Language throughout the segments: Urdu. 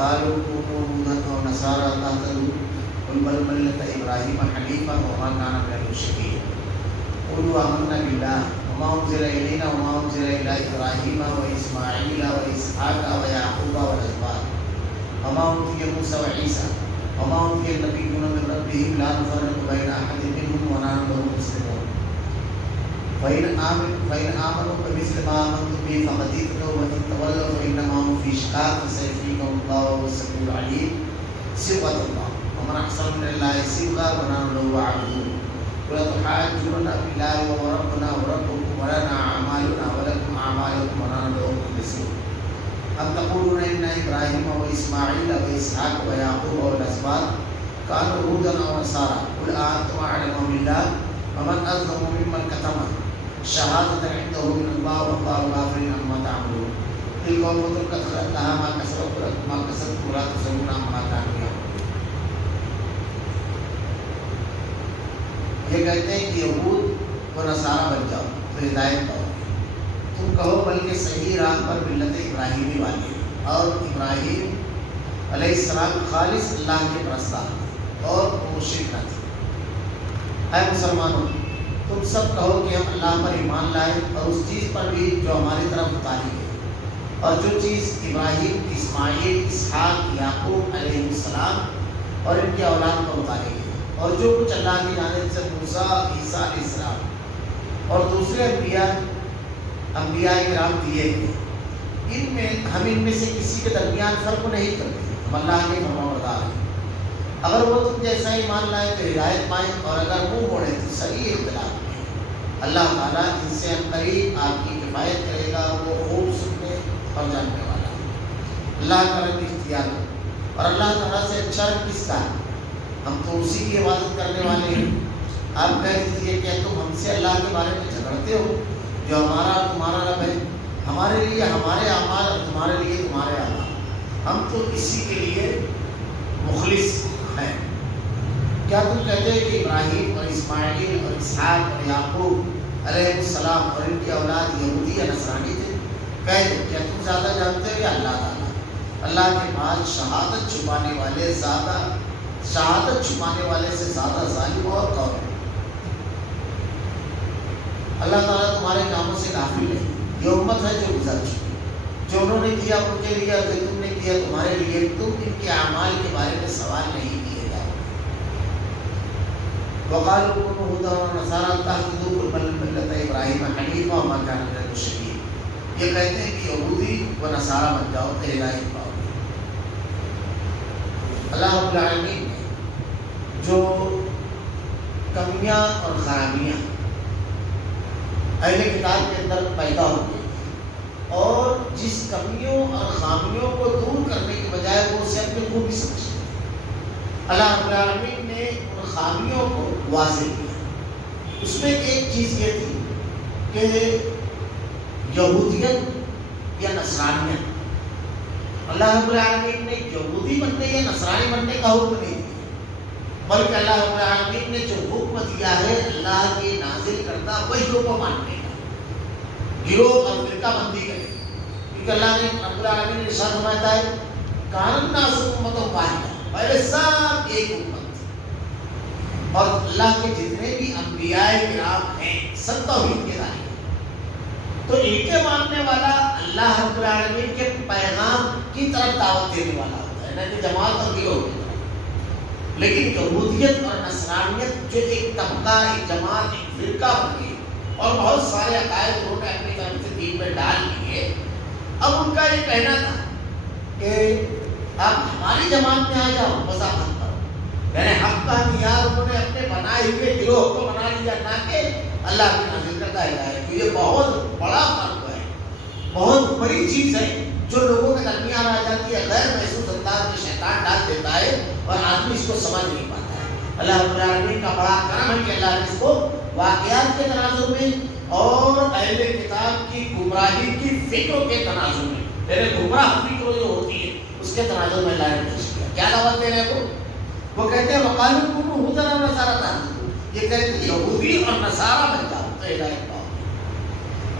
وقالوا كونوا هودا أو نصارى تهتدوا قل بل ملة إبراهيم حنيفا وما كان من المشركين قولوا آمنا بالله وما أنزل إلينا وما أنزل إلى إبراهيم وإسماعيل وإسحاق ويعقوب والأسباط وما أوتي موسى وعيسى وما أوتي النبيون من ربهم لا نفرق بين أحد منهم ونحن له مسلمون فإن آمنوا بمثل ما آمنتم به فقد اهتدوا وإن تولوا فإنما هم في شقاق فسيكفيكهم الله وهو السميع العليم صبغة الله ومن أحسن من الله صبغة ونحن له عابدون ولا تحاجوننا في الله وهو ربنا وربكم ولنا أعمالنا ولكم أعمالكم ونحن له مخلصون أم تقولون إن إبراهيم وإسماعيل وإسحاق ويعقوب والأسباط كانوا هودا أو نصارى قل أأنتم أعلم بالله ومن أظلم ممن كتم شهادة عنده من الله والله غافل عما تعملون تلك أمة قد خلت لها ما كسبت ولكم ما كسبتم ولا تسألون عما كانوا يعملون. یہ کہتے ہیں کہ یہود و نصارہ بن جاؤ تو ہدایت پاؤ. تم کہو بلکہ صحیح راہ پر ملت ابراہیمی والی ہے اور ابراہیم علیہ السلام خالص اللہ کے پرستار اور مشرک نہ تھے. اے مسلمانوں تم سب کہو کہ ہم اللہ پر ایمان لائے اور اس چیز پر بھی جو ہماری طرف اتاری ہے اور جو چیز ابراہیم اسماعیل اسحاق یعقوب علیہ السلام اور ان کی اولاد پر اتاری ہے اور جو کچھ اللہ کی جانب سے موسیٰ عیسیٰ علیہ السلام اور دوسرے انبیاء کرام دیے گئے ہم ان میں سے کسی کے درمیان فرق نہیں کرتے. ہم اللہ کے فرمانبردار ہیں. اگر وہ تم جیسا ایمان لائے تو ہدایت پائیں اور اگر منہ موڑے تو صحیح اختلاف میں. اللہ تعالیٰ ان سے عنقریب آپ کی کفایت کرے گا. وہ خوب سننے اور جاننے والا ہے. اللہ کا رنگ اختیار کرو اور اللہ تعالیٰ سے اچھا رنگ کس کا ہے؟ ہم تو اسی کی عبادت کرنے والے ہیں. آپ کہہ دیجیے کہ تم ہم سے اللہ کے بارے میں جھگڑتے ہو جو ہمارا اور تمہارا رب ہے. ہمارے لیے ہمارے اعمال اور تمہارے لیے تمہارے اعمال. ہم تو اسی کے لیے مخلص ہیں. کیا تم کہتے ہیں کہ ابراہیم اور اسماعیل اور اسحاق اور یعقوب علیہ السلام اور ان کی اولاد یہودی یا نصرانی تھے؟ کہہ دو کیا تم زیادہ جانتے ہو یا اللہ تعالیٰ؟ اللہ کے پاس شہادت چھپانے والے سے زیادہ ظالم اور کون ہے؟ اللہ تعالیٰ تمہارے کاموں سے غافل ہے. یہ امت ہے جو گزر چکی. جو انہوں نے کیا ان کے لیے اور جو تم نے کیا تمہارے لیے. تم ان کے اعمال کے بارے میں سوال نہیں کیے جاؤ. وقالوا كونوا هودا ونصارى تهتدوا قل بل ملة إبراهيم حنيفا وما كان من المشركين. یہ کہتے ہیں کہ یہودی و نصارہ بن جاؤ تو ہدایت پاؤ. اللہ رب العالمین نے جو کمیاں اور خرابیاں اہل کتاب کے اندر پیدا ہو گئی اور جس کمیوں اور خامیوں کو دور کرنے کے بجائے وہ اسے اپنے خوبی سمجھتے ہیں. اللہ رب العالمین نے ان خامیوں کو واضح کیا. اس میں ایک چیز یہ تھی کہ یہودیت یا نصرانیت. اللہ رب العالمین نے یہودی بننے یا نصرانی بننے کا حکم نہیں دیا بلکہ اللہ رب العالمین نے جو حکم دیا ہے اللہ کے نازل کردہ وحیوں کو ماننے کا. گروہ اور فرقہ بندی کرے کیونکہ اللہ نے رب العالمین نے ارشاد فرمایا ہے کان الناس امۃ واحدہ. پہلے سب ایک امت تھی اور اللہ کے جتنے بھی انبیاء کرام ہیں سب توحید کے داعی. تو ان کے ماننے والا اللہ رب العالمین کے پیغام کی طرف دعوت دینے والا ہوتا ہے نہ کہ جماعت اور گروہ کی طرف. لیکن یہودیت اور نصرانیت جو ایک طبقہ ایک جماعت ایک فرقہ بن گئی اور بہت سارے عقائد انہوں نے اپنی طرف سے دین میں ڈال لیے. اب ان کا یہ کہنا تھا کہ آپ ہماری جماعت میں آ جاؤ وضاحت کرو. یعنی حق کا معیار انہوں نے اپنے بنائے ہوئے گروہ کو بنا لیا نہ کہ اللہ کی نازل کردہ ہدایت. یہ بہت بڑا فرق ہے. بہت بڑی چیز ہے جو لوگوں کے درمیان آ جاتی ہے. غیر محسوس انداز میں شیطان ڈال دیتا ہے اور آدمی اس کو سمجھ نہیں پاتا ہے. اللہ رب العالمین کا بڑا کرم ہے کہ اللہ نے اس کو واقعات کے تناظر میں اور اہل کتاب کی گمراہی کی فکروں کے تناظر میں یعنی گمراہ فکر جو ہوتی ہے اس کے تناظر میں اللہ نے پیش کیا. کیا دعوت دے رہے وہ کہتے ہیں وقالوا كونوا هودا ونصارى تهتدوا. یہ کہتے ہیں یہودی اور نصارہ بن جاؤ تو ہدایت پاؤ.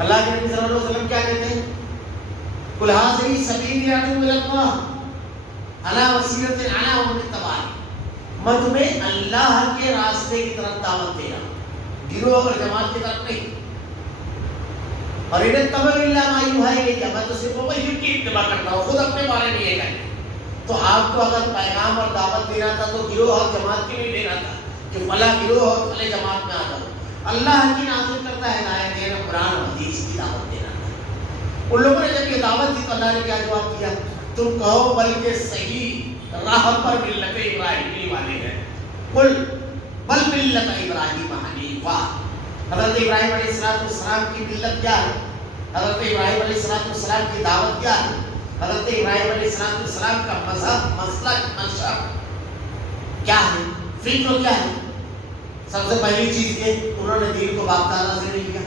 اللہ کے نبی صلی اللہ علیہ وسلم کیا کہتے ہیں قل هذه سبيلي ادعو الى الله علی بصیرۃ علی ومن اتبعنی، مت میں اللہ کے راستے کی طرف دعوت دینا، گروہ اور جماعت کی طرف نہیں. اور انہیں تبع الا ما یوحی الیک، میں تو صرف وحی کی اتباع کرتا ہوں، خود اپنے بارے میں یہ کہتے. تو آپ کو اگر پیغام اور دعوت دینا تھا تو گروہ اور جماعت کی نہیں دینا تھا کہ فلاں گروہ اور فلاں جماعت میں آ جاؤ. اللہ کی نازل کرتا ہے ہدایت دینا، قرآن و حدیث کی دعوت دینا تھا. ان لوگوں نے جب یہ دعوت دی تو اللہ نے کیا جواب دیا؟ تم کہو بلکہ صحیح راہ پر ملت ابراہیمی والے ہیں. قل بل ملت ابراہیم حنیفا. حضرت ابراہیم علیہ السلام کی ملت کیا ہے؟ حضرت ابراہیم علیہ السلام کی دعوت کیا ہے؟ حضرت ابراہیم علیہ السلام کا مذہب، مسلک، منشا کیا ہے، فکر کیا ہے؟ سب سے پہلی چیز یہ، انہوں نے دین کو باپ دادا سے نہیں لیا،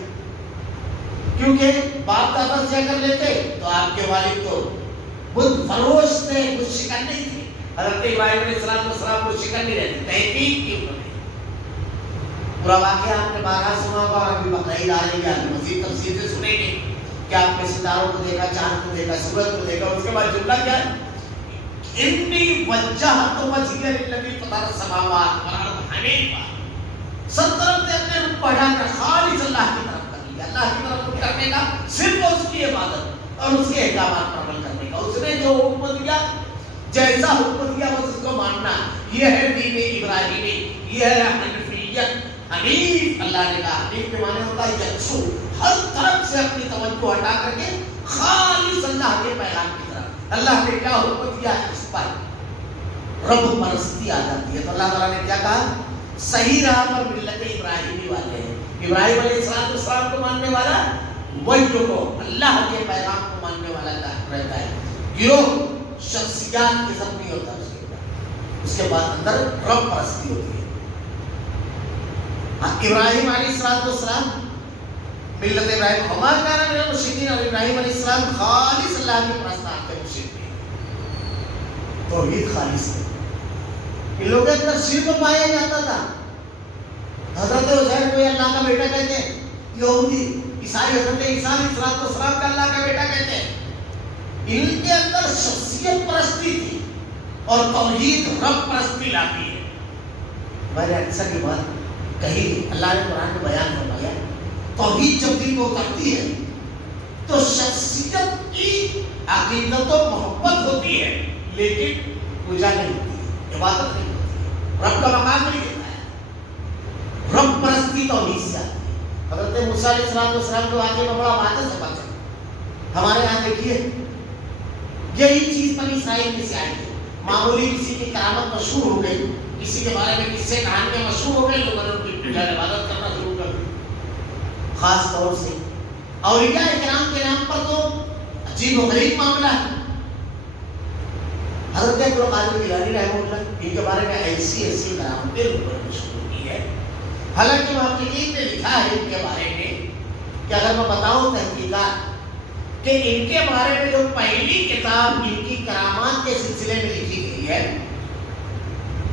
کیونکہ باپ دادا سے اگر لیتے تو آپ کے والد تو بت فروش تھے، بت شکن نہیں تھے. حضرت ابراہیم علیہ السلام بت شکن نہیں رہتے، تحقیق کی انہوں نے. پورا واقعہ آپ نے بارہا سنا ہوگا، اور ابھی بقرعید آ رہی ہے، مزید تفصیل سے سنیں گے کہ آپ نے ستاروں کو دیکھا، چاند کو دیکھا، سورج کو دیکھا. اس کے بعد جملہ کیا ہے؟ انی وجہت وجہی للذی فطر السماوات والارض حنیفا. سب طرف سے اپنے رخ بڑھا کر خالص اللہ کی طرف کر لیا، اللہ کی طرف کرنے کا، صرف اس کی عبادت اور اس کے احکامات پر عمل کرنے کا. اس نے جو حکم دیا، جیسا حکم دیا بس اس کو ماننا. یہ ہے دین ابراہیمی، یہ ہے حنفیت. حنیف اللہ نے کہا، حنیف کے معنی ہوتا ہے یکسو، ہر طرف سے اپنی توجہ ہٹا کر کے خالص اللہ کے پیغام کی طرف. اللہ نے کیا حکم دیا ہے اس پر رب پرستی آ جاتی ہے. تو اللہ تعالیٰ نے کیا کہا؟ صحیح راہ پر ملت ابراہیمی والے ہیں. ابراہیم علیہ السلام کو ماننے والا وہی کو اللہ کے پیغام کو ماننے والا رہتا ہے. گروہ شخصیات کی سب نہیں ہوتا اس کے بعد اندر رب پرستی ہوتی ہے. ابراہیم علیہ السلام ملت ابراہیم ہمارا کہنا میرا مشرکین، اور ابراہیم علیہ السلام خالص اللہ کی پرستار کے مشرکین، توحید خالص ہے. ان لوگوں کے اندر شرک پایا جاتا تھا. حضرت عزیر کو اللہ کا بیٹا کہتے ہیں، یہودی عیسائی حضرت عیسیٰ علیہ السلام کا اللہ کا بیٹا کہتے ہیں. ان کے اندر شخصیت پرستی تھی اور توحید رب پرستی لاتی ہے. میں نے اکثر کی بات کہی، اللہ نے قرآن میں بیان فرمایا، توحید جب دل کو کرتی ہے تو شخصیت کی عقیدت و محبت ہوتی ہے، لیکن پوجا نہیں ہوتی ہے، عبادت نہیں ہوتی ہے، رب کا مقام نہیں دیتا ہے. رب پرستی توحید سے آتی ہے. حضرت موسیٰ علیہ السلام کو آگے میں بڑا واضح سے بات ہے. ہمارے یہاں دیکھیے یہی چیز بنی اسرائیل میں سے آئی ہے. معمولی کسی کی کرامت مشہور ہو گئی، کسی کے بارے میں قصے کہانیاں مشہور ہو گئی، لوگوں نے ان کی عبادت کرنا شروع کر دی. خاص طور سے اولیاء کرام کے نام پر تو عجیب و غریب معاملہ ہے. حضرت عبدالقادر جیلانی رحمہ اللہ، ان کے بارے میں ایسی کرامتیں لوگوں نے مشہور کی ہے. حالانکہ محققین نے لکھا ہے ان کے بارے میں کہ اگر میں بتاؤں تحقیقات کہ ان کے بارے میں جو پہلی کتاب ان کی کرامات کے سلسلے میں لکھی گئی ہے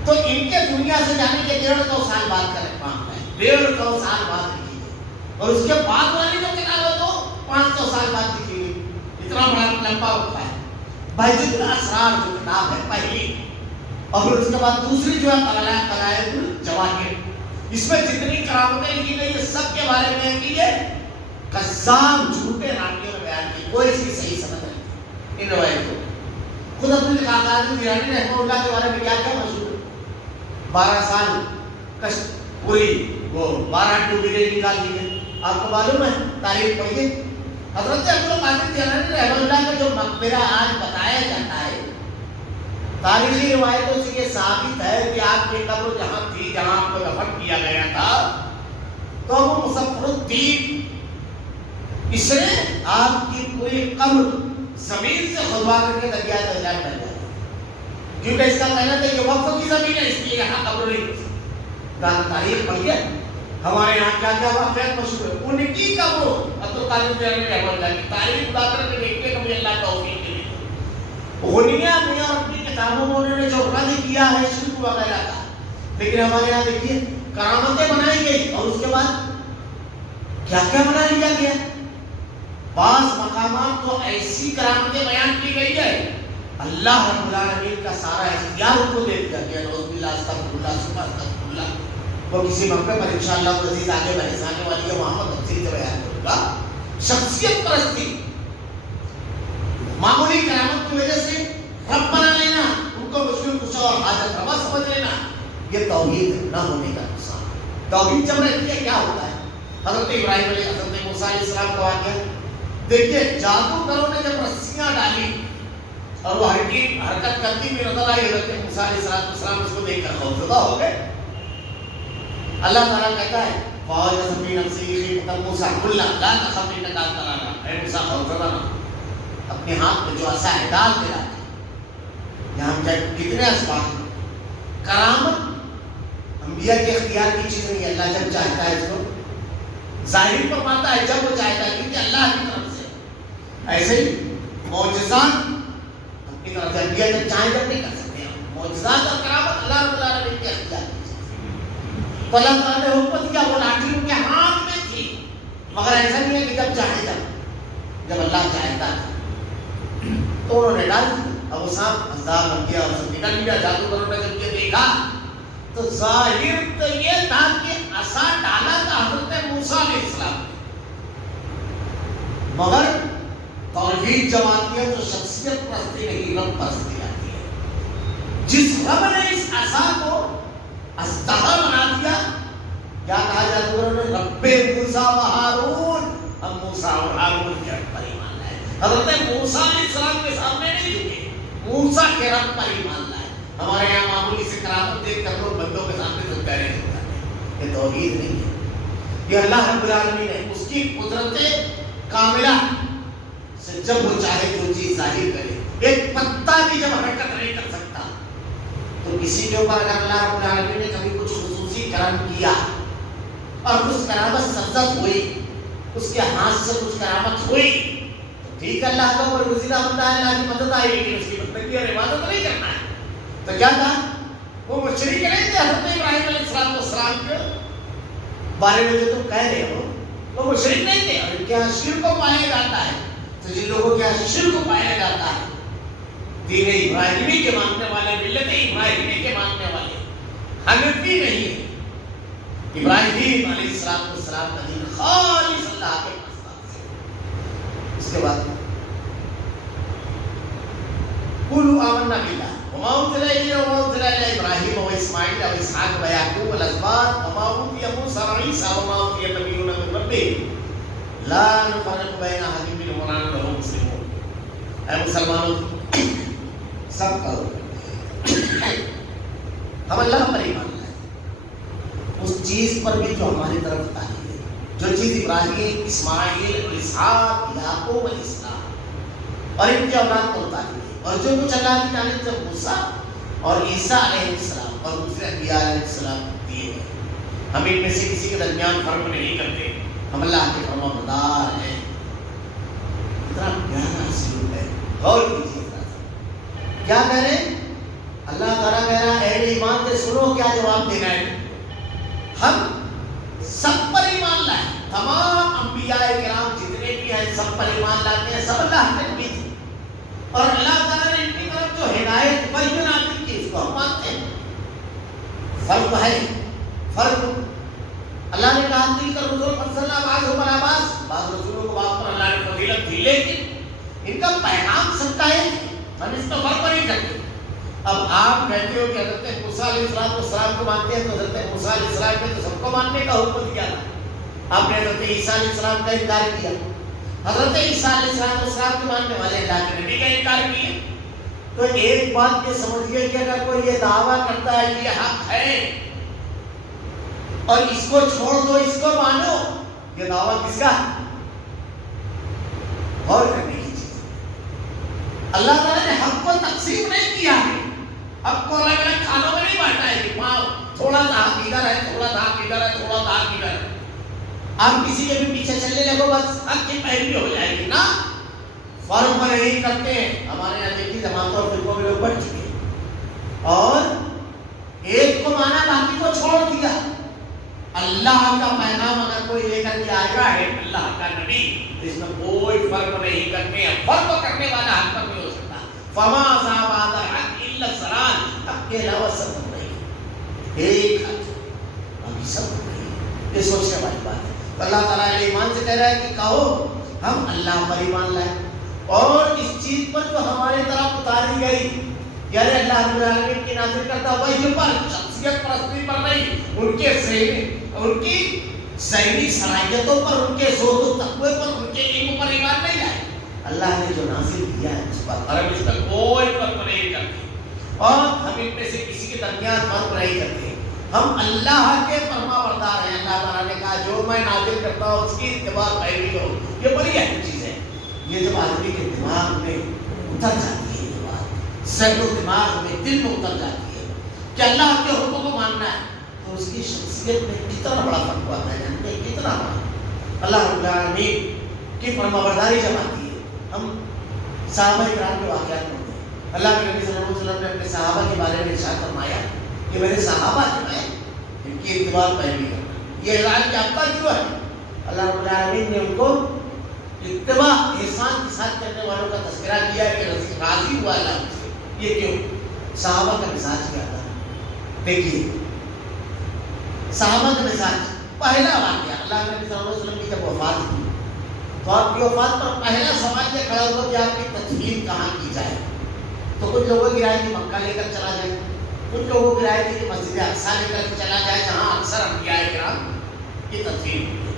تو ان کے دنیا سے جانے کے 150 سال بعد کا معاملہ ہے. 150 سال بعد لکھی گئی، اور اس کے بعد والی جو کتاب ہے تو 500 سال بعد لکھی گئی. اتنا بڑا لمبا ہوتا ہے. بہجت الاسرار جو کتاب ہے پہلی، اور پھر اس کے بعد دوسری جو ہے قلائد الجواہر. اس میں جتنی کرامتیں لکھی گئی ہے سب کے بارے میں کہ یہ قسام جھوٹے راویوں نے بیان کی، کوئی اس کی صحیح سند نہیں ان روایتوں. خود عبدالقادر جیلانی رحمہ اللہ کے بارے میں کیا کیا مشہور؟ 12 سال کشت پوری، وہ 12 ڈوبیرے نکال دی گئی. آپ کو معلوم ہے، تاریخ پڑھیے. حضرت عبدالقادر جیلانی رحمہ اللہ کا جو مقبرہ آج بتایا جاتا ہے، تاریخی روایتوں سے یہ ثابت ہے کہ آپ کی قبر جہاں تھی، جہاں آپ کو دفن کیا گیا تھا، تو وہ مظفر الدین اس نے آپ کی پوری قبر زمین سے کھدوا کر کے دریائے دجلہ میں ڈال دیا، کیونکہ اس کا کہنا تھا یہ وقف کی زمین ہے، اس لیے یہاں قبر نہیں تھی. تاریخ پڑھیے ہمارے یہاں کیا کیا واقعات مشہور ہے. ان کی قبر عبدالقادر جیلانی رحمہ اللہ کی تاریخ ادا کر کے دیکھتے کہ مجھے اللہ توفیق دے. غنیہ میں اور اپنی کتابوں میں انہوں نے جو رد کیا ہے شرک وغیرہ کا، لیکن ہمارے یہاں دیکھیے کرامتیں بنائی گئی اور اس کے بعد کیا کیا بنا لیا گیا. بعض مقامات تو ایسی کرامتیں بیان کی گئی ہے اللہ رب العالمین کا سارا اختیار ان کو دے دیا کہ نعوذ باللہ استغفر اللہ وہ کسی موقع پر انشاءاللہ عزیز آگے بحث آنے والی ہے، وہاں پر تفصیل سے بیان کروں گا۔ شخصیت پرستی، معمولی کرامت کی وجہ سے رب بنا لینا، ان کو مشکل کشا اور حاجت روا سمجھ لینا، یہ توحید نہ ہونے کا نقصان۔ توحید جب رہتی ہے کیا ہوتا ہے؟ حضرت ابراہیم علیہ حضرت موسیٰ علیہ السلام کا واقعہ دیکھیے، جادوگروں نے جب رسیاں ڈالی اور وہ حرکت کرتی ہوئی نظر آئی، حضرت موسیٰ علیہ السلام اس کو دیکھ کر خوفزدہ ہو گئے۔ اللہ تعالیٰ کہتا ہے فَوَجَدَ فِي نَفْسِهِ خِيفَةً مُوسَىٰ قُلْنَا لَا تَخَفْ إِنَّكَ أَنتَ الْأَعْلَىٰ، اے موسیٰ خوفزدہ نہ، اپنے ہاتھ میں جو عصا ہے ڈال دے رہا ہے۔ یہاں ہم کتنے اسباب ہیں۔ کرامت انبیاء کے اختیار کی چیز نہیں ہے، اللہ جب چاہتا ہے اس کو ظاہر فرماتا ہے جب وہ چاہتا ہے، کیونکہ اللہ کی طرف سے۔ ایسے ہی معجزات اپنی طرف سے انبیاء جب چاہیں جب نہیں کر سکتے ہیں، معجزات اور کرامت اللہ رب العالمین کے اختیار کی چیز ہے۔ تو اللہ تعالیٰ نے حکم دیا، وہ لاٹھی ان کے ہاتھ میں تھی، مگر ایسا نہیں ہے کہ جب چاہے جب اللہ چاہتا ہے تو انہوں نے ڈال دی۔ اب وہ سانپ ہزار بن گیا اور سب نکل گیا۔ جادوگروں نے جب یہ دیکھا تو ظاہر تو یہ تھا کہ عصا ڈالا تھا حضرت موسیٰ علیہ السلام، مگر توحید جب آتی ہے تو شخصیت پرستی نہیں، رب پرستی آتی ہے۔ جس رب نے اس عصا کو استحا بنا دیا، کیا کہا جادوگروں نے؟ رب موسیٰ و ہارون، ہم موسیٰ اور ہارون کے رب پر ایمان لائے۔ حضرت موسیٰ علیہ السلام کے سامنے نہیں جھکے، موسیٰ کے رب پر ایمان لائے۔ ہمارے یہاں معمولی سے کرامت دیکھ کر لوگ بندوں کے سامنے تو پیرے ہو جاتے ہیں، یہ توحید نہیں ہے۔ یہ اللہ رب العالمین ہے، اس کی قدرت کاملہ سے جب وہ چاہے جو چیز ظاہر کرے۔ ایک پتا بھی جب حرکت نہیں کر سکتا تو کسی کے اوپر اگر اللہ رب العالمین نے کبھی کچھ خصوصی کرم کیا اور کچھ کرامت سرزد ہوئی، اس کے ہاتھ سے کچھ کرامت ہوئی، ٹھیک ہے اللہ کا اوپر گزیدہ بندہ ہے، اللہ کی مدد آئی، لیکن اس کی بندگی اور عبادت نہیں کرنا ہے۔ تو کیا تھا؟ وہ مشرک نہیں تھے حضرت ابراہیم علیہ السلام کے بارے میں جو تم کہہ رہے ہو، وہ مشرک نہیں تھے، اور ان کے یہاں شرک کو پایا جاتا ہے۔ تو جن لوگوں کے یہاں شرک کو پایا جاتا ہے، دین ابراہیمی کے ماننے والے، ملت ابراہیمی کے ماننے والے، حنفی نہیں ہے۔ ابراہیم علیہ السلام کا دین خالص اللہ کے پاس ہے۔ اس کے بعد قولوا آمنا باللہ وما انزل الینا وما انزل الی ابراہیم واسماعیل واسحاق ویعقوب والاسباط وما اوتي موسیٰ وعیسیٰ وما اوتي النبیون من ربهم لا نفرق بین احد منهم ونحن له مسلمون۔ اے مسلمانوں، سب کہو ہم اللہ پر ایمان لائے، اس چیز پر بھی جو ہماری طرف اتاری ہے، جو چیز ابراہیم، اسماعیل اور اسحاق، یعقوب علیہ السلام اور ان کے اولاد کو اتاری ہے، اور جو کچھ اللہ کی جانب سے موسیٰ اور عیسیٰ علیہ السلام اور دوسرے انبیاء علیہ السلام دیے ہیں، ہم ان میں سے کسی کے درمیان فرق نہیں کرتے، ہم اللہ کے فرما بردار ہیں۔ اتنا پیارا سلوک ہے، غور کیجیے۔ کیا کہہ رہے ہیں؟ اللہ تعالیٰ کہہ رہا ہے اہل ایمان سے سنو کیا جواب دے رہے ہیں۔ ہم سب پر ایمان لائے، تمام انبیاء کرام جتنے بھی ہیں سب پر ایمان لاتے ہیں، سب اللہ کے نبی تھے، اور اللہ تعالیٰ نے ان کی طرف جو ہدایت بیان نازل کی اس کو ہم مانتے ہیں۔ فرق ہے، فرق اللہ نے کہا تلک الرسل فضلنا بعضهم علی بعض، بعض رسولوں کو بعض پر اللہ نے فضیلت دی، لیکن ان کا پیغام سب کا ہے، ہم اس میں فرق نہیں کرتے۔ اب آپ کہتے ہو کہ حضرت موسیٰ علیہ السلام کو مانتے ہیں، تو حضرت موسیٰ علیہ السلام نے تو سب کو ماننے کا حکم دیا تھا، آپ نے حضرت عیسیٰ علیہ السلام کا انکار کیا۔ حضرت عیسیٰ علیہ السلام کے ماننے والے اللہ کے نبی کا انکار کیے۔ تو ایک بات یہ سمجھیے کہ اگر کوئی یہ دعویٰ کرتا ہے کہ یہ حق ہے اور اس کو چھوڑ دو، اس کو مانو، یہ دعویٰ کس کا ہے؟ غور کرنے کی چیز۔ اللہ تعالیٰ نے حق کو تقسیم نہیں کیا ہے، حق کو الگ الگ کھانوں میں نہیں بانٹا ہے کہ وہاں تھوڑا سا حق ادھر ہے، تھوڑا سا حق ادھر ہے، تھوڑا سا حق ادھر ہے، آپ کسی کے بھی پیچھے چلنے لگو بس حق کی پیروی ہو جائے گی نا۔ فرق نہیں کرتے ہیں، ہمارے یہاں دیکھیے جماعتوں اور فرقوں میں لوگ بڑھ چکے ہیں، اور ایک کو مانا باقی کو چھوڑ دیا۔ اللہ کا پیغام اگر کوئی لے کر کے آئے گا ہے اللہ کا نبی، اس میں کوئی فرق نہیں کرتے ہیں، فرق کرنے والا حق پر نہیں ہو سکتا۔ فما زاباد الحق الا السلام، حق کے علاوہ سب ہو رہی ہے، ایک حق باقی سب ہو رہی ہے. یہ سوچنے والی بات ہے. تو اللہ تعالیٰ علیہ ایمان سے کہہ رہا ہے کہ کہو ہم اللہ پر ایمان لائیں اور اس چیز پر جو ہماری طرف اتاری گئی، یعنی اللہ رب العالمین کی نازل کرتا ہوا یہ پر شخصیت پرستی پر نہیں، ان کی ذہنی صلاحیتوں پر، ان کے زہد و تقوی پر، ان کے علم پر ایمان نہیں لائے. اللہ نے جو نازل کیا ہے اس پر ہم اس کا کوئی فرق نہیں کرتے اور ہم ان میں سے کسی کے درمیان فرق نہیں کرتے. ہم اللہ کے فرما بردار ہیں. اللہ تعالیٰ نے کہا جو میں نازل کرتا ہوں اس کی اتباع پیروی کرو. یہ بڑی اہم چیز ہے. یہ جب آدمی کے دماغ میں اتر جاتی ہے، یہ بات ذہن و دماغ میں، دل میں اتر جاتی ہے کہ اللہ کے حکم کو ماننا ہے، تو اس کی شخصیت میں کتنا بڑا فرق آتا ہے. جانتے ہیں کتنا بڑا. اللہ رب العالمین کی فرما برداری جب آتی ہے. ہم صحابہ کرام کے واقعات میں ہوتے ہیں. اللہ کے نبی صلی اللہ علیہ وسلم نے اپنے صحابہ کے بارے میں ارشاد فرمایا کہ میرے صحابہ جو ہیں ان کی اتباع پیروی کرنا. یہ اعلان یافتہ کیوں ہے؟ اللہ رب العالمین نے ان کو اتباع احسان کے ساتھ کرنے والوں کا تذکرہ کیا ہے کہ راضی ہوا اللہ سے. یہ کیوں؟ صحابہ کا مزاج کیا تھا؟ دیکھیے صحابہ کا مزاج. پہلا واقعہ اللہ کے نبی صلی اللہ علیہ وسلم کی جب وفات ہوئی تو آپ کی وفات پر پہلا سوال یہ کھڑا ہوا کہ آپ کی تدفین کہاں کی جائے. تو کچھ لوگوں کی رائے تھی مکہ لے کر چلا جائے، کچھ لوگوں کی رائے تھی کہ مسجد اقصیٰ لے کر چلا جائے جہاں اکثر انبیاء کرام کی تدفین ہوئی.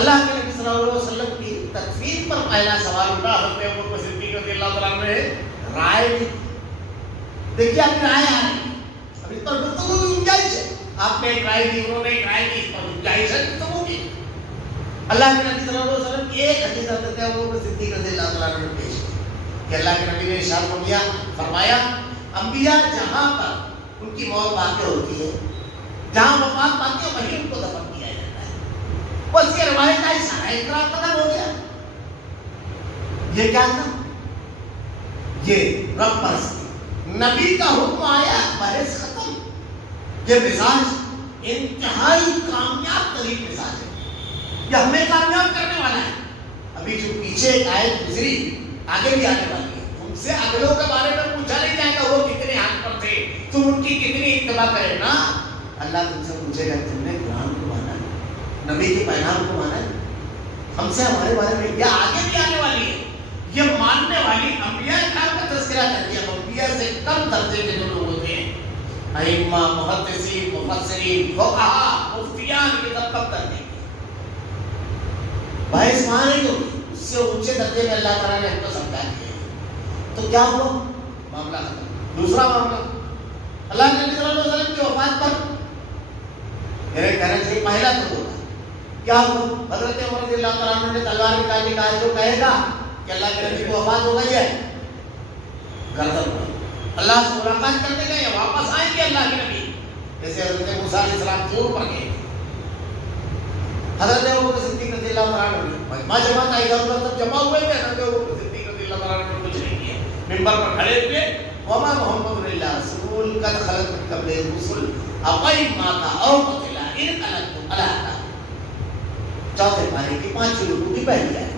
اللہ کے نبی صلی اللہ علیہ وسلم کی تدفین پر پہلا سوال اٹھا. حضرت ابوبکر صدیق رضی اللہ تعالیٰ عنہ نے رائے دی. دیکھیے آپ کی رائے آ رہی ہے، اب اس پر گفتگو کی گنجائش ہے. آپ نے ایک رائے دی، انہوں نے ایک رائے دی، اس پر گنجائش ہے گفتگو کی. اللہ کے نبی صلی اللہ علیہ وسلم کی ایک حدیث حضرت ابوبکر صدیق رضی اللہ تعالیٰ عنہ نے پیش کی کہ اللہ کے نبی نے ارشاد فرمایا انبیاء جہاں پر ان کی موت واقع ہوتی ہے، جہاں وفات پاتی ہے وہیں ان کو دفن کیا جاتا ہے. بس یہ روایت کا اشارہ اقرار ختم ہو گیا. یہ کیا تھا؟ یہ رب پرستی، نبی کا حکم آیا، بحث ختم. یہ مزاج انتہائی کامیاب ترین مزاج ہے، یہ ہمیں کامیاب کرنے والا ہے. ابھی جو پیچھے ایک آیت گزری آگے بھی آنے والی ہے. تم سے اگلوں کے بارے میں پوچھا نہیں جائے گا وہ کتنے حق پر تھے، تم ان کی کتنی اتباع کرے نا. اللہ تم سے پوچھے گا تم نے قرآن کو مانا ہے، نبی کے پیغام کو مانا ہے. ہم سے ہمارے بارے میں یہ آگے بھی آنے والی ہے. یہ ماننے والی انبیاء کرام کا تذکرہ کر دیا. انبیاء سے کم درجے کے جو لوگ ہوتے ہیں، ائمہ، محدثین، مفسرین، فقہاء، مفتیان، یہ سب کم درجے کے. بحث وہاں نہیں ہوگی، اس سے اونچے درجے میں اللہ تعالیٰ نے ہم کو سمجھا دیا. تو کیا ہوا؟ معاملہ ختم. دوسرا معاملہ اللہ کے نبی صلی اللہ علیہ وسلم کی وفات پر میرے کہنا چاہیے پہلا تو ہوتا کیا ہوا؟ حضرت عمر رضی اللہ تعالیٰ عنہ نے تلوار نکال کے کہا جو کہے گا کہ اللہ کے نبی کی وفات ہو گئی ہے گردن پر اللہ سے ملاقات کرنے گئے، واپس آئیں گے اللہ کے نبی. جیسے حضرت موسیٰ علیہ السلام طور پر گئے، حضرت ابوبکر صدیق رضی اللہ تعالیٰ عنہ مجمع جماعت آئی گا سب جمع ہوئے تھے. حضرت ابوبکر صدیق رضی اللہ تعالیٰ عنہ نے کچھ نہیں کیا، منبر پر کھڑے ہوئے وما محمد الا رسول قد خلت من قبلہ الرسل افإن مات او قتل انقلبتم علی اعقابکم. چوتھے پارے کی 5 رکوع کی پہلی آیت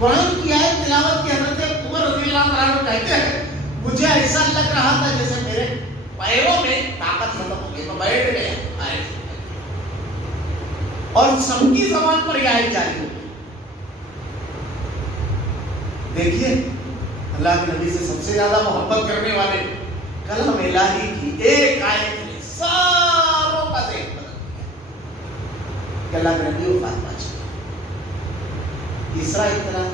قرآن کی آیت تلاوت کی حضرت عمر رضی اللہ تعالیٰ عنہ کہتے ہیں مجھے ایسا لگ رہا تھا جیسے میرے پیروں میں طاقت ختم ہو گئی، میں بیٹھ گیا آیت اور سب کی زبان پر یہ آیت جاری ہو گئی. دیکھیے اللہ کے نبی سے سب سے زیادہ محبت کرنے والے کلام الہی کی ایک آیت نے ساروں کا ذہن بدل دیا کہ اللہ کے نبی وفات پا چکے. تیسرا اطلاع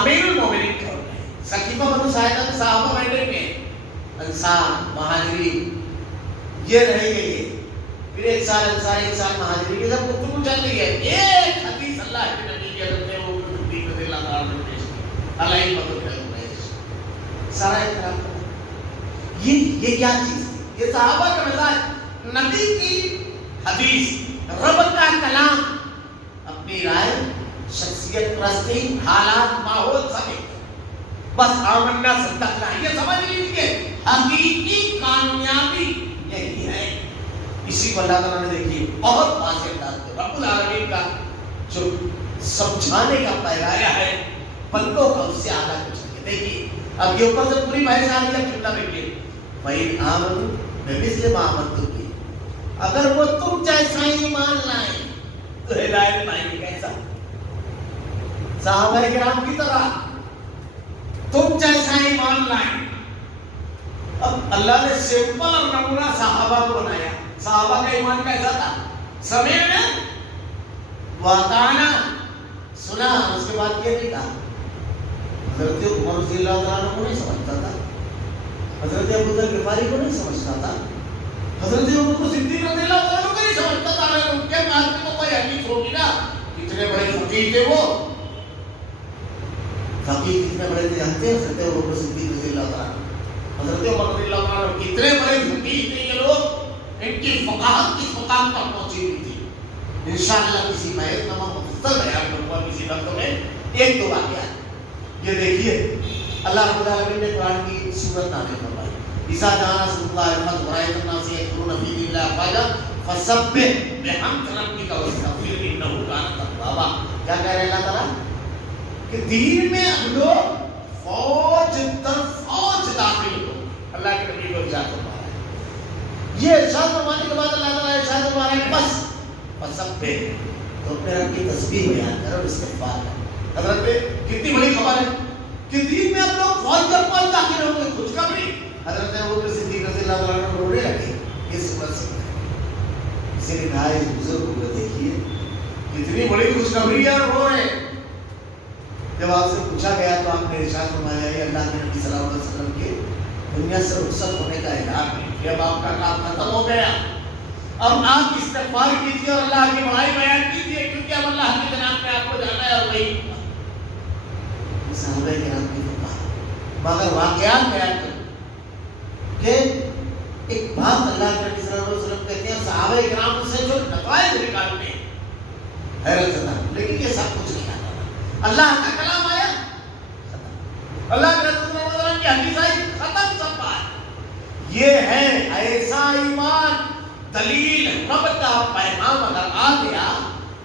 امیر المومنین کا ہوتا ہے. سقیفہ بنو ساعدہ میں صحابہ بیٹھے ہوئے، انصار مہاجرین یہ رہے گئے، پھر ایک سال انصار ایک سال مہاجرین، یہ سب گفتگو چل رہی ہے. ایک حدیث اللہ کے نبی کی حضرت ابوبکر صدیق رضی اللہ تعالیٰ عنہ نے پیش کی، علیہ مدد سارا اعتراف. یہ کیا چیز ہے؟ یہ صحابہ کا مزاج، نبی کی حدیث، رب کا کلام، اپنی رائے، شخصیت پرستی، حالات، ماحول سب بس آمنا صدقنا. یہ سمجھ لیجیے حقیقی کامیابی یہی ہے. اسی کو اللہ تعالیٰ نے دیکھیے بہت واضح انداز میں رب العالمین کا جو سمجھانے کا پیغام ہے بندوں کا اس سے اعلیٰ کچھ نہیں. دیکھیے اب یہ اوپر سے پوری بحث آ رہی ہے قبلہ میں کے بھائی آمنوا بمثل ما آمنتم به، اگر وہ تم جیسا ایمان لائیں تو ہدایت پائیں گے. کیسا؟ صحابہ کرام کی طرح تم جیسا ایمان لائیں. اب اللہ نے سمپل اور نمونہ صحابہ کو بنایا. صحابہ کا ایمان کیسا تھا؟ سمعنا واطعنا، سنا اس کے بعد کیا نہیں کہا. حضرت عمر رضی اللہ تعالیٰ عنہ کو نہیں سمجھتا تھا، حضرت ابو ذر غفاری کو نہیں سمجھتا تھا، حضرت ابو صدیق رضی اللہ تعالیٰ عنہ کو نہیں سمجھتا تھا. ان کے بعد میں تو کوئی حدیث ہوگی نا، کتنے بڑے فقیہ تھے وہ. فقیہ کتنے بڑے تھے جانتے ہیں؟ حضرت ابو صدیق رضی اللہ تعالیٰ عنہ، حضرت عمر رضی اللہ تعالیٰ عنہ کتنے بڑے فقیہ تھے. یہ لوگ ان کی فقاہت کس مقام پر پہنچی ہوئی تھی. انشاءاللہ کسی محض نما مفصل بیان کروں گا کسی وقت میں. ایک دو واقعات یہ دیکھیے. اللہ رب العالمین نے قرآن کی سورت نازل فرمائی. اذا جاء نصر الله والفتح ورأيت الناس يدخلون في دين الله افواجا فسبح بحمد ربك واستغفر انه كان توابا. کیا کہہ رہے اللہ تعالیٰ کہ دین میں اب لوگ فوج در فوج داخل ہو. اللہ کے نبی کو ارشاد فرما رہا ہے. یہ ارشاد فرمانے کے بعد اللہ تعالیٰ ارشاد فرما رہا ہے بس فسبح، تو اپنے رب کی تسبیح بیان کرو، استغفار کرو. حضرت کتنی بڑی خبر ہے کہ دین میں اب لوگ فوج در فوج داخل ہوں گے. خوشخبری. حضرت ابوبکر صدیق رضی اللہ عنہ رونے لگے اس وقت سے. کسی نے کہا اس بزرگ کو دیکھیے اتنی بڑی خوشخبری ہے اور رو رہے. جب آپ سے پوچھا گیا تو آپ نے ارشاد فرمایا ہے اللہ کے نبی صلی اللہ علیہ وسلم کے دنیا سے رخصت ہونے کا اعلان ہے. اب آپ کا کام ختم ہو گیا. اب آپ استغفار کیجیے اور اللہ کی بڑائی بیان کیجیے، کیونکہ اب اللہ کی جناب میں آپ کو جانا ہے. اور وہی صحابہ کرام کی مگر واقعات بیان کریں کہ ایک بات اللہ کے نبی صلی اللہ علیہ وسلم کہتے ہیں صحابہ کرام سے جو نتائج نکالتے ہیں حیرت زدہ. لیکن یہ سب کچھ نہیں آتا. اللہ کا کلام آیا ختم، اللہ کے رسول صلی اللہ علیہ وسلم کی حدیث آئی ختم، سب بات. یہ ہے ایسا ایمان. دلیل رب کا پیغام اگر آ گیا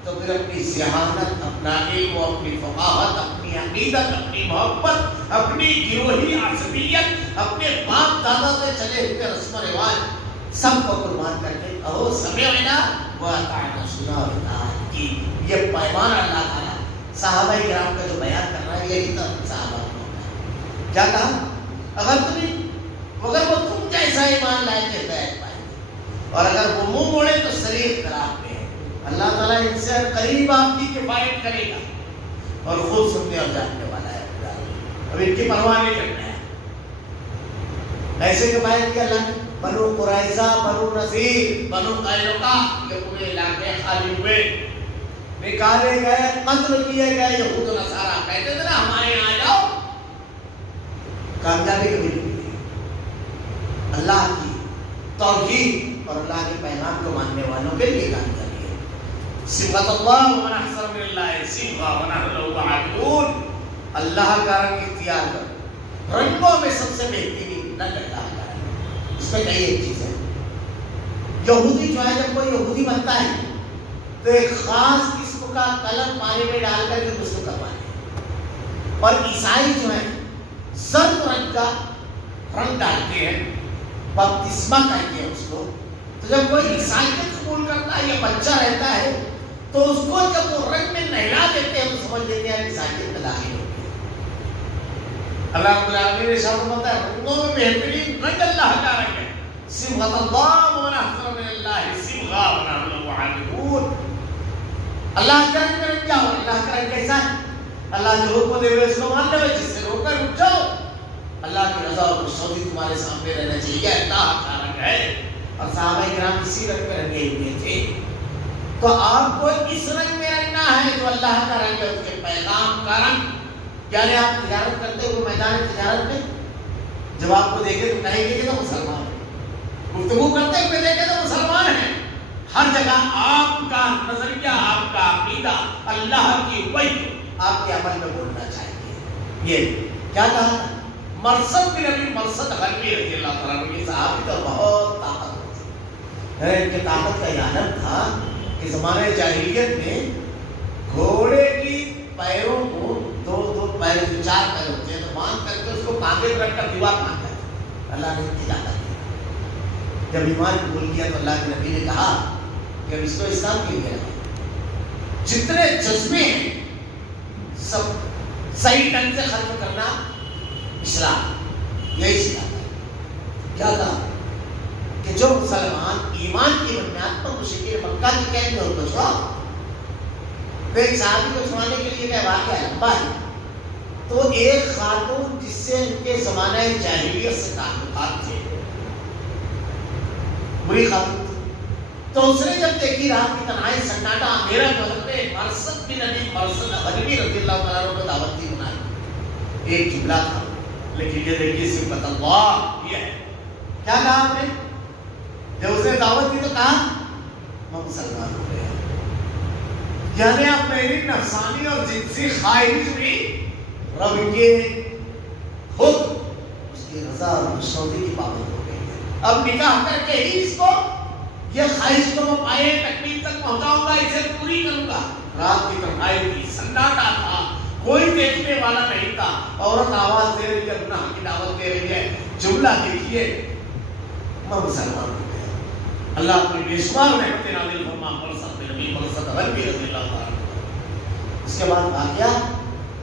تو پھر اپنی ذہانت، اپنا علم، اپنی فقاہت، اپنی عقیدت، اپنی محبت، اپنی گروہی عصبیت، اپنے باپ دادا سے چلے ہوئے رسم و رواج سب کو قربان کر کے کہو سمعنا واطعنا، سنا اور اطاعت کی. یہ پیمان اللہ تعالیٰ صحابہ کرام کا جو بیان کر رہا ہے یہی تو صحابہ کو کیا کہا اگر وہ تم جیسا ایمان لائے تو ہدایت پائیں گے، اور اگر وہ منہ موڑے تو صریح اختلاف میں ہے. اللہ تعالیٰ ان سے قریب آپ کی کفایت کرے گا اور خود سننے اور جاننے والا ہے. اب ان کی پرواہ نہیں کرنا ہے. ایسے کفایت کی اللہ نے بنو قریظہ، بنو نذیر، بنو قینقاع یہ پورے علاقے خالی ہوئے، نکالے گئے، قتل کیے گئے. یہود و نصارہ کہتے تھے نا ہمارے یہاں آ جاؤ. کامیابی کبھی نہیں ملی. اللہ کی توحید اور اللہ کے پیغام کو ماننے والوں کے لیے کامیابی ہے. صبغۃ اللہ ومن احسن من اللہ صبغہ ونحن له عابدون. اللہ کا رنگ اختیار کرو. رنگوں میں سب سے بہترین رنگ اللہ کا ہے. اس میں کئی ایک چیز ہے. یہودی جو ہے جب کوئی یہودی بنتا ہے تو ایک خاص قسم کا قلم پانی میں ڈال کر کے غسل کرواتے ہیں، اور عیسائی جو ہے زرد رنگ کا رنگ ڈالتے ہیں، بپتسمہ کہتے ہیں اس کو. تو جب کوئی عیسائیت قبول کرتا ہے یا بچہ رہتا ہے تو اس کو جب وہ رنگ میں نہلا دیتے ہیں تو سمجھ لیتے ہیں عیسائیت میں داخل ہوتی ہے. اللہ رب العالمین نے شاہ فرماتا ہے رنگوں میں بہترین رنگ اللہ کا رنگ ہے. صبغۃ اللہ ومن احسن من اللہ صبغہ ونحن له عابدون. اللہ کا رنگ کیا ہو؟ اللہ کا رنگ کیسا ہے؟ اللہ جو حکم دے ہوئے اس کو ماننے میں، جس سے روک کر اٹھ جاؤ. اللہ کی رضا اور خوشنودی تمہارے سامنے رہنا چاہیے. اللہ کا رنگ ہے. اور صحابہ کرام اسی رنگ میں رنگے ہوئے تھے. تو آپ کو اس رنگ میں رنگنا ہے جو اللہ کا رنگ ہے، اس کے پیغام کا رنگ. یعنی آپ تجارت کرتے ہوئے میدان تجارت میں جب آپ کو دیکھے تو کہیں گے کہ تو مسلمان ہے. گفتگو کرتے ہوئے دیکھے تو مسلمان ہے. ہر جگہ آپ کا نظریہ، آپ کا عقیدہ اللہ کی وحی آپ کے عمل میں بولنا چاہیے. یہ کیا کہا؟ مرثد بن ابی مرثد غنوی رضی اللہ تعالیٰ عنہ کی صحابی کا بہت طاقت ہوتی ہے. ان کی طاقت کا یہ عالم تھا کہ زمانے جاہلیت میں گھوڑے کی پیروں کو دو پیر پہلے جو 4 پیر ہوتے ہیں تو باندھ کر کے اس کو کاندھے پر رکھ کر دیوار باندھتا ہے، اللہ نے اجازت دی۔ جب ایمان قبول کیا تو اللہ کے نبی نے کہا کہ اب اس کو اسلام کے لیے رکھیں، جتنے جذبے ہیں سب صحیح ڈھنگ سے خرچ کرنا اسلام یہی سکھاتا ہے۔ کیا کہا کہ جو مسلمان ایمان کی بنیاد پر مشرکین مکہ کی قید میں ہو تو چھوڑو۔ تو ایک صحابی کو چھوڑانے کے لیے کیا واقعہ لمبا ہے، تو ایک خاتون جس سے ان کے زمانہ جاہلیت سے تعلقات تھے، بری خاتون تھی، تو اس نے جب دیکھی رات کی تنہائی سناٹا اندھیرا جو حضرت مرثد بن ابی مرثد غنوی رضی اللہ تعالیٰ عنہ کو دعوت دی بنائی، ایک جملہ تھا لیکن یہ دیکھیے صفت اللہ یہ ہے۔ کیا کہا آپ نے؟ جب اس نے دعوت دی تو کہا میں مسلمان ہو گیا، یعنی اب میری نفسانی اور جنسی خواہش بھی رب کے خود اس کی رضا اور مشورے کی پابند ہو گئی ہے۔ اب نکاح کر کے ہی اس کو یہ خواہش کو میں پائے تکمیل تک پہنچاؤں گا، اسے پوری کروں گا۔ رات کی تنہائی تھی، سناٹا تھا، کوئی دیکھنے والا نہیں تھا، عورت آواز دے رہی ہے، گناہ کی دعوت دے رہی ہے، جملہ دیکھیے میں مسلمان ہو گیا۔ اللہ اپنی بے شمار رحمت نازل فرما مرثد بن ابی مرثد غنوی رضی اللہ تعالیٰ عنہ۔ اس کے بعد واقعہ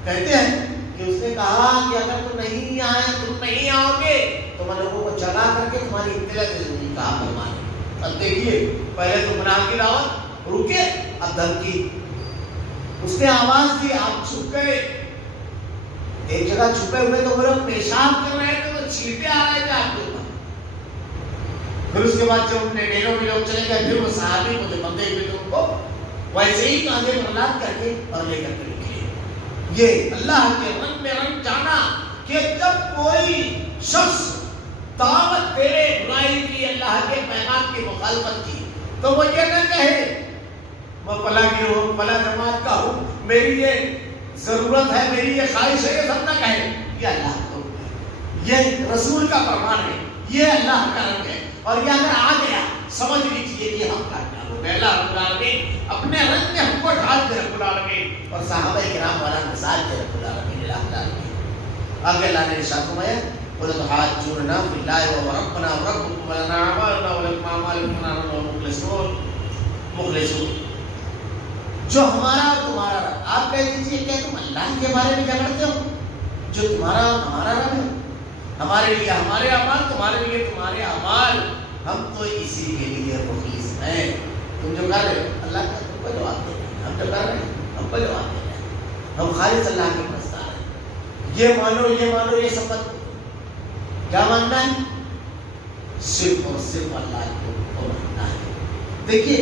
کہتے ہیں کہ اس نے کہا کہ اگر تم نہیں آئے، تم نہیں آؤ گے تو میں لوگوں کو جگا کر کے تمہاری اطلاع دے دوں گی، کہا فرمانے۔ اب دیکھیے پہلے تو گناہ کی دعوت رکے، اب دھمکی۔ اس نے آواز دی، آپ چھپ گئے، ایک جگہ چھپے ہوئے تو وہ لوگ پیشاب کر رہے تھے، وہ چھینٹے آ رہے تھے آپ کے اوپر۔ پھر اس کے بعد جب اپنے ڈیروں میں لوگ چلے گئے، پھر وہ صحابی کو جو بندے ہوئے تھے ان کو ویسے ہی کاندھے پر لاد کر کے اور لے کر کے نکلے۔ یہ اللہ کے رنگ میں رنگ جانا کہ جب کوئی شخص دعوت دے برائی کی، اللہ کے پیغام کی مخالفت کی، تو وہ یہ نہ کہے میں فلاں کی ہوں، فلاں جماعت کا ہوں، میری یہ ضرورت ہے، میری یہ خواہش ہے، یہ سب نہ کہے۔ یہ اللہ کا حکم ہے، یہ رسول کا فرمان ہے، یہ اللہ کا رنگ ہے، اور یہ اگر آ گیا سمجھ لیجیے کہ ہم کامیاب ہو گئے۔ اللہ رب العالمین اپنے رنگ میں ہم کو ڈھال دے رب العالمین، اور صحابہ کرام والا مثال دے رب العالمین۔ آگے اللہ نے ارشاد فرمایا قُلْ تُحَاجُّونَنَا فِي اللَّهِ وَهُوَ رَبُّنَا وَرَبُّكُمْ وَلَنَا أَعْمَالُنَا وَلَكُمْ أَعْمَالُكُمْ وَنَحْنُ مُخْلِصُونَ۔ جو ہمارا اور تمہارا رب، آپ کہہ دیجئے کہ تم اللہ کے بارے میں جھگڑتے ہو؟ جو تمہارا اور ہمارا رب ہے، ہمارے لیے ہمارے اعمال، تمہارے لیے تمہارے اعمال، ہم تو اسی کے لیے مخلص ہیں۔ تم جو کر رہے ہو اللہ کا تم کو جواب دے رہے ہیں، ہم جو کر رہے ہیں ہم کو جواب دے رہے ہیں، ہم خالص اللہ کے پرستار ہیں۔ یہ مانو یہ مانو یہ سب مت، کیا ماننا ہے؟ صرف اور صرف اللہ کو ماننا ہے۔ دیکھیے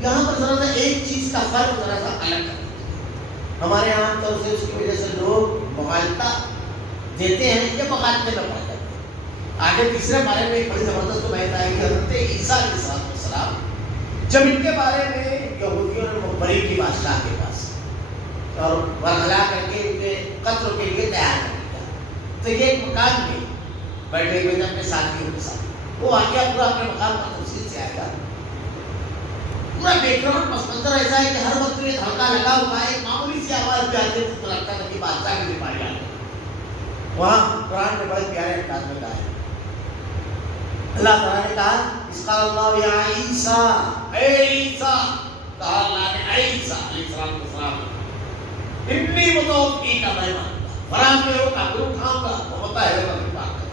یہاں پر ذرا سا ایک چیز کا فرق ذرا سا الگ کر دیں۔ ہمارے عام طور سے اس کی وجہ سے لوگ مغالطہ دیتے ہیں یا مغالطے میں پڑ جاتے ہیں۔ آگے تیسرے بارے میں ایک بڑی زبردست بات آئی کہ حضرت عیسیٰ علیہ السلام جب ان کے بارے میں یہودیوں نے مخبری کی بادشاہ کے پاس اور ورغلا کر کے ان کے قتل کے لیے تیار کر دیا، تو یہ ایک مکان میں بیٹھے ہوئے تھے اپنے ساتھیوں کے ساتھ۔ وہ واقعہ پورا اپنے مقام پر تفصیل سے آئے گا۔ پورا بیک گراؤنڈ پس منظر ایسا ہے کہ ہر وقت یہ دھڑکا لگا ہوا ہے، ایک معمولی سی آواز بھی آتی ہے تو لگتا ہے کہ بادشاہ کی بیماری آ گئی۔ وہاں قرآن میں بڑے پیارے انداز میں کہا ہے، اللہ تعالیٰ نے کہا اس قال اللہ یا عیسیٰ، اے عیسیٰ، کہا اللہ نے اے عیسیٰ علیہ السلام، انی متوفی کا میں مانتا فراہم میں ہوگا، گرو کھاؤں گا، وہ ہوتا ہے وہ بات ہے۔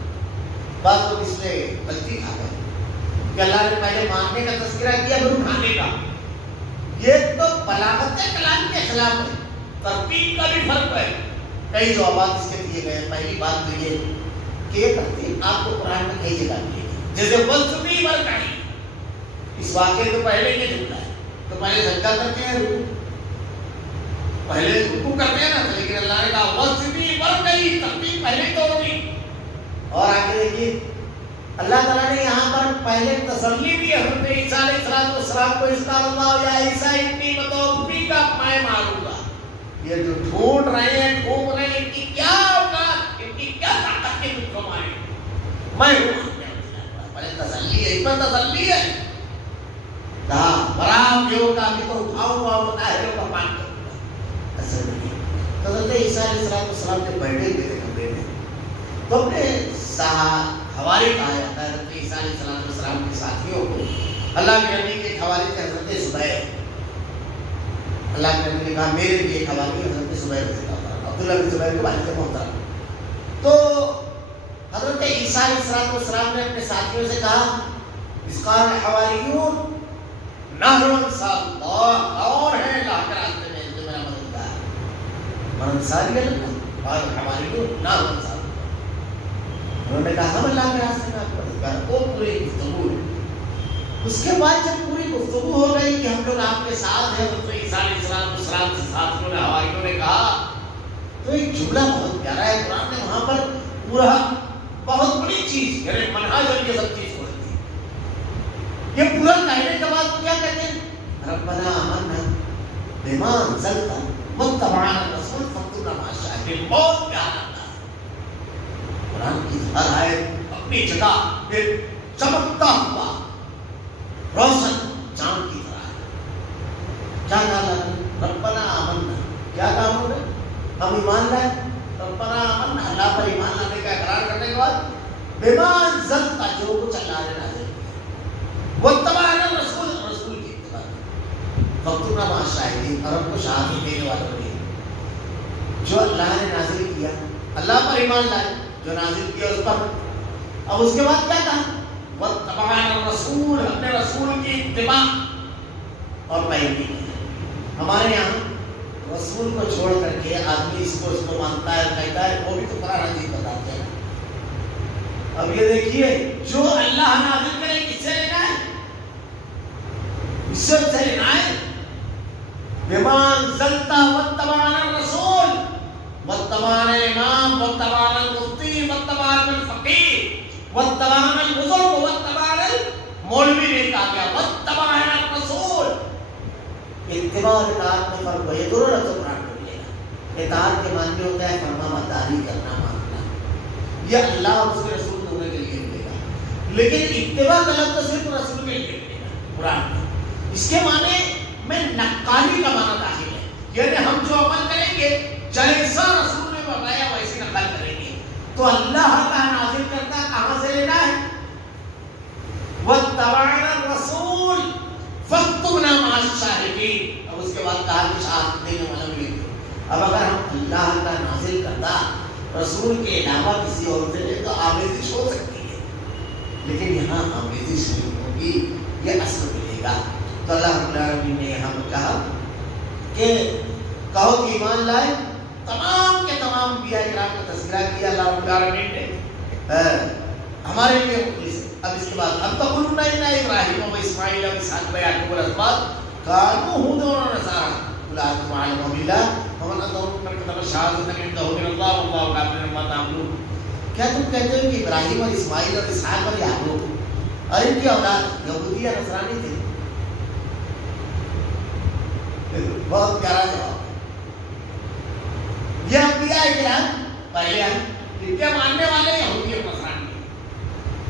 بعض لوگ اس میں غلطی کھا گئے کہ اللہ نے پہلے ماننے کا تذکرہ کیا پھر کھانے کا۔ یہ تو بلاغت کلام کے خلاف ہے، ترتیب کا بھی فرق ہے۔ کئی جوابات اس کے دیے گئے۔ پہلی بات تو یہ کہ یہ ترتیب آپ کو قرآن میں کئی جگہ ملے گی، جیسے وَالْسُبِي وَالْقَعِي، اس واقعے تو پہلے یہ جملہ ہے، تو پہلے سجدہ کرتے ہیں، پہلے رکوع کرتے ہیں نا، لیکن اللہ نے کہا وَالْسُبِي وَالْقَعِي، ترتیب پہلے تو ہوگی۔ اور آگے دیکھیے اللہ تعالیٰ نے یہاں پر پہلے تسلی دی حضرت عیسیٰ علیہ السلام کو، اس قال اللہ یا عیسیٰ انی متوفی کا میں مانوں گا۔ یہ جو ڈھونڈ رہے ہیں ڈھونڈ رہے ہیں ان کی کیا اوقات، ان کی کیا طاقت کے تم کو مارے، میں ہوں۔ پہلے تسلی ہے، اس میں تسلی ہے، کہا برام جو کا بھی تو اٹھاؤں گا اور مطاہروں کا پان کروں گا۔ اصل نہیں حضرت عیسیٰ علیہ السلام نے بیٹھے ہوئے تھے کمرے میں، تو اپنے حوالے کہا جاتا ہے حضرت عیسیٰ علیہ السلام کے ساتھیوں کو، اللہ کے نبی کے ایک حوالے تھے حضرت زبیر، اللہ کے نبی نے کہا میرے بھی ایک حوالے حضرت زبیر رضی اللہ عنہ، عبداللہ بن زبیر کے والد محترم. تو حضرت عیسیٰ علیہ السلام نے اپنے ساتھیوں سے کہا اس قال الحواریون نحن انصار اللہ، اور ہے اللہ کے راستے میں جو میرا مددگار، من انصاری اللہ قال الحواریون نحن انصار اللہ. انہوں نے کہا ہم اللہ کے راستے میں آپ کا مددگار. وہ پوری گفتگو ہے. اس کے بعد جب پوری گفتگو ہو گئی کہ ہم لوگ آپ کے ساتھ ہیں، حضرت عیسیٰ علیہ السلام کے ساتھیوں نے حواریوں نے کہا، تو ایک جملہ بہت پیارا ہے قرآن نے وہاں پر پورا بہت بڑی چیز یعنی منہج اور یہ سب چیز کو دی. یہ پورا کہنے کے بعد کیا کہتے ہیں؟ ربنا آمنا بما انزلت واتبعنا الرسول فاکتبنا مع الشاہدین. بہت پیارا تھا قرآن کی ہر آیت اپنی جگہ ایک چمکتا ہوا روشن چاند کی طرح ہے. کیا کہا ربنا آمنا، کیا کہا انہوں نے؟ ہم ایمان لائے. ربنا آمنا، اللہ پر ایمان لانے کا اقرار کرنے کے بعد بما انزلت، جو کچھ اللہ نے نازل کیا، واتبعنا الرسول، رسول کی اتباع، فاکتبنا مع الشاہدین، اور ہم کو شہادت دینے والوں میں جو اللہ نے نازل کیا، اللہ پر ایمان لائے، جو نازل کیا اس پر. اب اس کے بعد کیا کہا؟ واتبعنا الرسول، اپنے رسول کی اتباع اور پیروی کی. ہمارے یہاں رسول کو چھوڑ کر کے آدمی اس کو مانتا ہے کہتا ہے، وہ بھی تو قرآن عزیز بتاتے ہیں. اب یہ دیکھیے جو اللہ نازل کرے کس سے لینا ہے؟ اس سے لینا ہے. بما انزلت واتبعنا الرسول واتبعنا الامام واتبعنا المفتی واتبعنا الفقیہ واتبعنا البزرگ واتبعنا المولوی نے کہا گیا واتبعنا الرسول. اتباع اور اطاعت میں فرق ہے. یہ دونوں لفظ قرآن میں ملے گا. اطاعت کے معنی ہوتا ہے فرما برداری کرنا، ماننا، یہ اللہ اور اس کے رسول دونوں کے لیے ملے گا. لیکن اتباع کا لفظ صرف رسول کے لیے ملے گا قرآن میں. اس کے معنی میں نقالی کا معنی داخل ہے، یعنی ہم جو عمل کریں گے جیسا رسول نے بتایا ویسے نقل کریں گے. تو اللہ کا نازل کرتا کہاں سے لینا ہے؟ واتبعنا الرسول فاکتبنا مع الشاہدین. اب اس کے بعد کہا کہ شہادت دینے والا بھی لکھو. اب اگر ہم اللہ کا نازل کرتا رسول کے علاوہ کسی اور سے لے تو آمیزش ہو سکتی ہے، لیکن یہاں آمیزش نہیں ہوگی، یہ اصل ملے گا. تو اللہ رب العالمین نے یہاں پر کہا کہ کہو کہ ایمان لائے. تمام کے تمام انبیاء کرام کا تذکرہ کیا اللہ رب العالمین نے ہمارے لیے مخلص. اب اس کے بعد اب تقولون ان ابراہیم و اسماعیل و اسحاق و یعقوب والاسباط كانوا هودا ونصارى اولئك اعلم بالله ومن اظلم ممن كتم شهادة عنده من الله والله غافل عما تعملون. کیا تم کہتے ہو کہ ابراہیم اور اسماعیل اور اسحاق اور یعقوب اور ان کی اولاد یہودی یا نصرانی تھے؟ بہت پیارا جواب. یہ انبیاء کرام پہلے ہیں، ان کے ماننے والے یہودی اور نصرانی.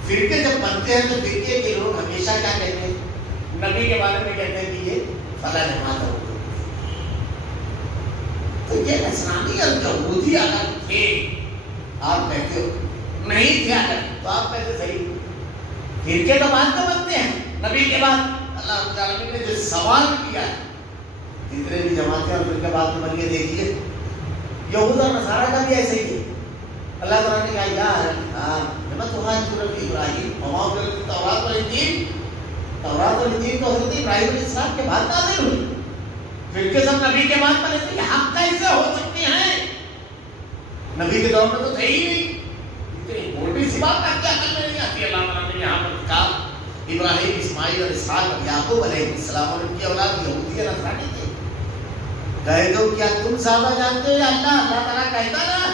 فرقے جب بنتے ہیں تو فرقے کے لوگ ہمیشہ کیا کہتے ہیں؟ نبی کے بارے میں کہتے ہیں کہ یہ فلاں جماعت ہے. تو یہ نصرانی اور یہودی اگر تھے، آپ کہتے ہو نہیں تھے اگر، تو آپ کہتے صحیح. فرقے تو بعد میں بنتے ہیں نبی کے بعد. اللہ رب العالمین نے جو سوال کیا ہے جتنے بھی جماعتیں اور فرقے بعد میں بن کے دیکھیے، یہود اور نصارہ کا بھی ایسے ہی ہے. اللہ تعالیٰ نے کہا یا اہل الکتاب لم تحاجون فی ابراہیم وما انزلت التوراۃ والانجیل. تورات اور انجیل تو حضرت ابراہیم علیہ السلام کے بعد نازل ہوئی. فرقے سب نبی کے بعد بنے تھے. یہ حق کیسے ہو سکتے ہیں؟ نبی کے دور میں تو تھے ہی نہیں. اتنی موٹی سی بات آپ کی عقل میں نہیں آتی. اللہ تعالیٰ نے یہاں پر کہا ابراہیم، اسماعیل اور اسحاق اور یعقوب علیہ السلام اور ان کی اولاد یہودی اور نصرانی تھے. کہہ دو کیا تم زیادہ جانتے ہو یا اللہ؟ اللہ تعالیٰ کہتا نا،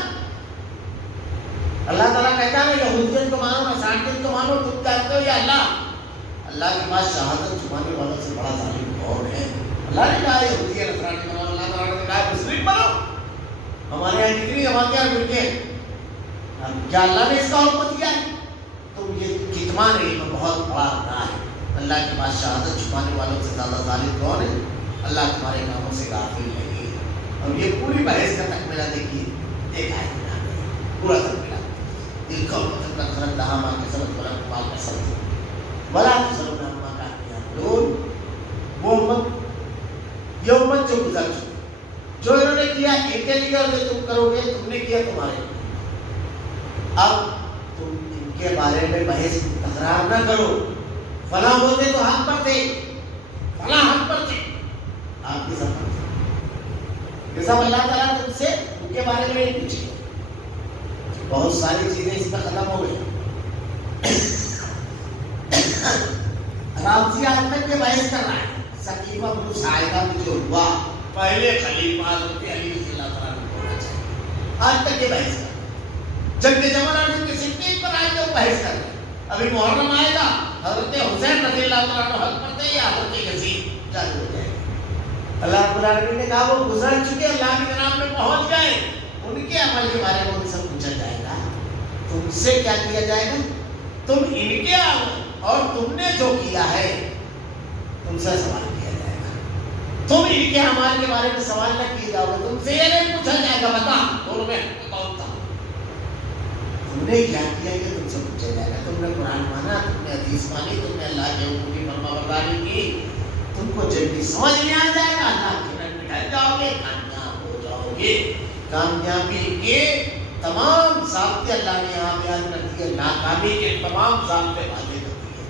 اللہ تعالیٰ کہتا ہے یہودیت کو مانو، نصرانیت کو مانو. تم کہتے ہو یا اللہ؟ اللہ کے پاس شہادت چھپانے والوں سے بڑا ظالم کون ہے؟ اللہ نے کہا یہودی اور نصرانی بنو. اللہ تعالیٰ نے کہا مسلم بنو. ہمارے یہاں جتنی جماعتیں اور فرقے، کیا اللہ نے اس کا حکم دیا ہے؟ تو یہ کتمان علم بہت بڑا گناہ ہے. اللہ کے پاس شہادت چھپانے والوں سے زیادہ ظالم کون ہے؟ اللہ تمہارے کاموں سے غافل نہیں ہے. اب یہ پوری بحث کا تکملہ دیکھیے، ایک آیت میں آ گئی پورا تکملہ. القوم تکرر لہا ما کسبت ولکم ما کسبتم ولا تسألون عما كانوا يعملون. وہ امت، یہ امت جو گزر چکی، جو انہوں نے کیا ان کے لیے اور جو تم کرو گے تم نے کیا تمہارے لیے. اب تم ان کے بارے میں بحث تکرار نہ کرو. فلاں ہوتے تو حق پر تھے، فلاں حق پر تھے، آپ کی سب پر تھے. یہ سب اللہ تعالیٰ تم سے ان کے بارے میں نہیں پوچھے. بہت ساری چیزیں اس میں ختم ہو گئی. رابطی آج تک یہ بحث کر رہا ہے. سقیفہ بنو ساعدہ میں جو ہوا، پہلے خلیفہ حضرت علی رضی اللہ تعالیٰ عنہ کو ہونا چاہیے. آج تک یہ بحث کر رہا ہے. جنگ جمل اور جنگ صفین پر آئے گا وہ بحث کر رہے ہیں. ابھی محرم آئے گا، حضرت حسین رضی اللہ تعالیٰ عنہ حق پر تھے یا حضرت یزید چالو ہو جائے گا. اللہ رب العالمین نے کہا وہ گزر چکے، اللہ کی جناب میں پہنچ گئے، ان کے عمل کے بارے میں ان سے پوچھا جائے گا. تم سے کیا کیا جائے گا؟ تم ان کے اور تم نے جو کیا ہے تم سے سوال کیا جائے گا. تم ان کے اعمال کے بارے میں سوال نہ کیے جاؤ گے، تم سے یہ نہیں پوچھا جائے گا بتا دونوں میں کون تھا، تم نے کیا کیا یہ تم سے پوچھا جائے گا. تم نے قرآن مانا، تم نے حدیث مانی، تم نے اللہ کے حکم کی فرما برداری کی، تم کو جب بھی سمجھ میں آ جائے گا اللہ کے رنگ نکل جاؤ گے، کامیاب ہو جاؤ گے. کامیابی کے تمام ضابطے اللہ نے یہاں بیان کر دیے، ناکامی کے تمام ضابطے واضح کر دیے.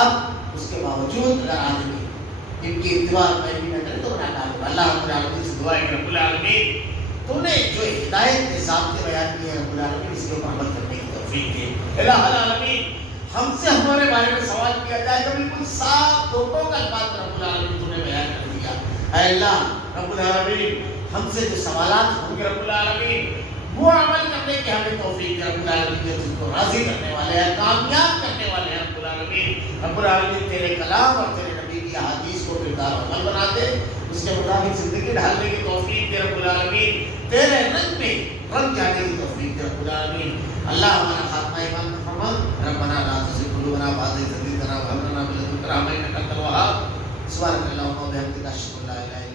اب اس کے باوجود اگر آدمی ان کی اتباع میں بھی نہ کرے تو ناکام ہوگا. اللہ رب العالمین سے دعا ہے کہ رب العالمین تو نے جو ہدایت کے ضابطے بیان کیے ہیں رب العالمین اس کے اوپر عمل کرنے کی توفیق دے. الہ العالمین ہم سے ہمارے بارے میں سوال کیا جائے تو بالکل صاف دھوکوں کا الفاظ رب العالمین تو نے بیان کر دیا. اے اللہ رب العالمین ہم سے جو سوالات ہوں گے رب العالمین وہ عمل کرنے کی ہمیں توفیق دے. رب العالمین جو تم کو راضی کرنے والے ہیں، کامیاب کرنے والے ہیں رب العالمین. رب العالمین تیرے کلام اور تیرے نبی کی احادیث کو کردار عمل بنا دے، اس کے مطابق زندگی ڈھالنے کی توفیق دے رب العالمین. تیرے رنگ میں رنگ جانے کی توفیق دے رب العالمین. اللہ ہمارا خاتمہ ایمان کا فرما. ربنا لا تزغ قلوبنا بعد إذ هديتنا وهب لنا من لدنك رحمة إنك أنت الوهاب. سبحانك اللهم وبحمدك أشهد أن لا إله إلا أنت